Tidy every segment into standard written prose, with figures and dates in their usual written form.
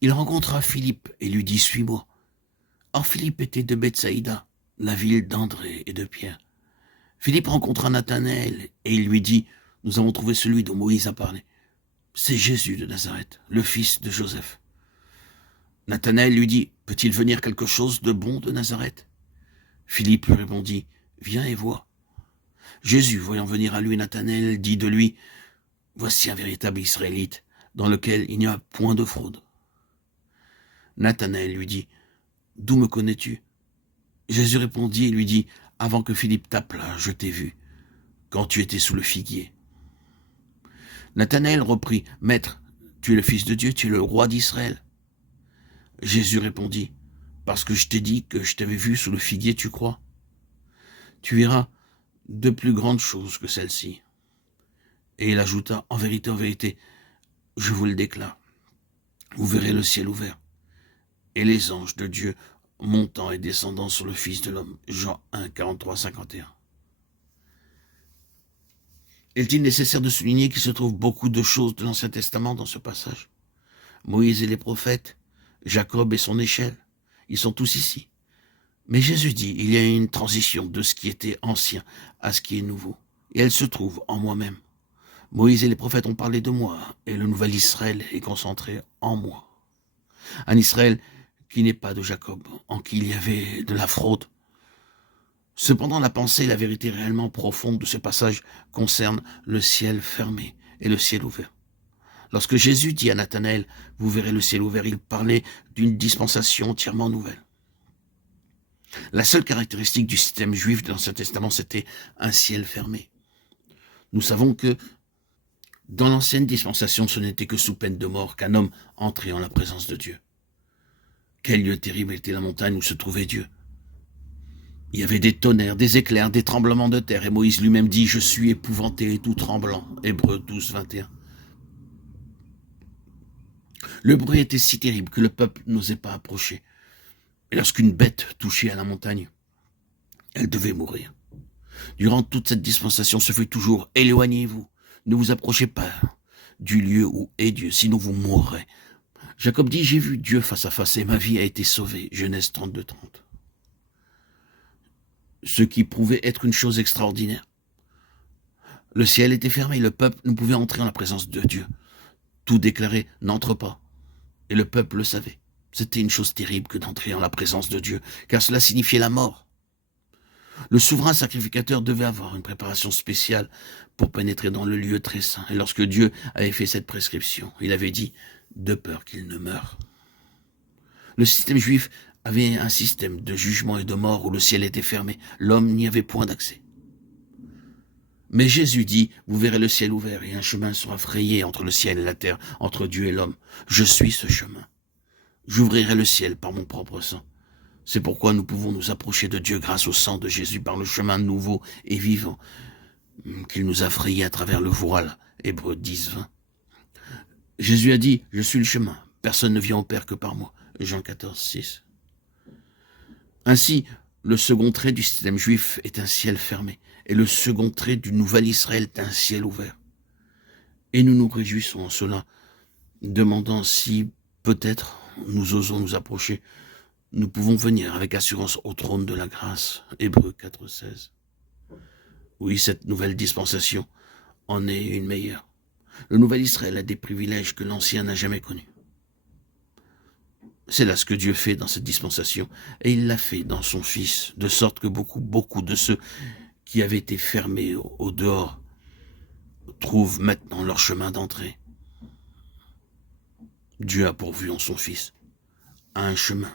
Il rencontra Philippe et lui dit « Suis-moi ». Or Philippe était de Bethsaïda, la ville d'André et de Pierre. Philippe rencontra Nathanaël et il lui dit « Nous avons trouvé celui dont Moïse a parlé. C'est Jésus de Nazareth, le fils de Joseph. » Nathanaël lui dit « Peut-il venir quelque chose de bon de Nazareth ?» Philippe lui répondit « Viens et vois. » Jésus, voyant venir à lui Nathanaël, dit de lui « Voici un véritable Israélite, dans lequel il n'y a point de fraude. » Nathanaël lui dit « D'où me connais-tu » Jésus répondit et lui dit « Avant que Philippe t'appelât, je t'ai vu, quand tu étais sous le figuier. » Nathanaël reprit « Maître, tu es le Fils de Dieu, tu es le roi d'Israël. » Jésus répondit « Parce que je t'ai dit que je t'avais vu sous le figuier, tu crois? Tu verras de plus grandes choses que celles-ci. » Et il ajouta « En vérité, je vous le déclare, vous verrez le ciel ouvert et les anges de Dieu montant et descendant sur le Fils de l'homme. » Jean 1, 43, 51. Est-il nécessaire de souligner qu'il se trouve beaucoup de choses de l'Ancien Testament dans ce passage? Moïse et les prophètes, Jacob et son échelle, ils sont tous ici. Mais Jésus dit, il y a une transition de ce qui était ancien à ce qui est nouveau. Et elle se trouve en moi-même. Moïse et les prophètes ont parlé de moi, et le nouvel Israël est concentré en moi. Un Israël qui n'est pas de Jacob, en qui il y avait de la fraude. Cependant, la pensée et la vérité réellement profonde de ce passage concernent le ciel fermé et le ciel ouvert. Lorsque Jésus dit à Nathanaël, « Vous verrez le ciel ouvert », il parlait d'une dispensation entièrement nouvelle. La seule caractéristique du système juif de l'Ancien Testament, c'était un ciel fermé. Nous savons que dans l'ancienne dispensation, ce n'était que sous peine de mort qu'un homme entrait en la présence de Dieu. Quel lieu terrible était la montagne où se trouvait Dieu. Il y avait des tonnerres, des éclairs, des tremblements de terre, et Moïse lui-même dit « Je suis épouvanté et tout tremblant » Hébreux 12, 21. Le bruit était si terrible que le peuple n'osait pas approcher. Et lorsqu'une bête touchait à la montagne, elle devait mourir. Durant toute cette dispensation, ce fut toujours « Éloignez-vous, ne vous approchez pas du lieu où est Dieu, sinon vous mourrez. » Jacob dit « J'ai vu Dieu face à face et ma vie a été sauvée. » Genèse 32, 30. Ce qui prouvait être une chose extraordinaire. Le ciel était fermé, le peuple ne pouvait entrer en la présence de Dieu. Tout déclarait « N'entre pas ». Et le peuple le savait. C'était une chose terrible que d'entrer en la présence de Dieu, car cela signifiait la mort. Le souverain sacrificateur devait avoir une préparation spéciale pour pénétrer dans le lieu très saint. Et lorsque Dieu avait fait cette prescription, il avait dit « de peur qu'il ne meure ». Le système juif avait un système de jugement et de mort où le ciel était fermé. L'homme n'y avait point d'accès. Mais Jésus dit « Vous verrez le ciel ouvert et un chemin sera frayé entre le ciel et la terre, entre Dieu et l'homme. Je suis ce chemin. J'ouvrirai le ciel par mon propre sang. » C'est pourquoi nous pouvons nous approcher de Dieu grâce au sang de Jésus par le chemin nouveau et vivant qu'il nous a frayé à travers le voile. Hébreux 10, 20. Jésus a dit « Je suis le chemin. Personne ne vient au Père que par moi. » Jean 14, 6. Ainsi, le second trait du système juif est un ciel fermé, et le second trait du nouvel Israël est un ciel ouvert. Et nous nous réjouissons en cela, demandant si, peut-être, nous osons nous approcher. Nous pouvons venir avec assurance au trône de la grâce. Hébreux 4, 16. Oui, cette nouvelle dispensation en est une meilleure. Le nouvel Israël a des privilèges que l'ancien n'a jamais connus. C'est là ce que Dieu fait dans cette dispensation, et il l'a fait dans son Fils, de sorte que beaucoup de ceux qui avaient été fermés au dehors trouvent maintenant leur chemin d'entrée. Dieu a pourvu en son Fils à un chemin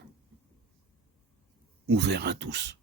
ouvert à tous.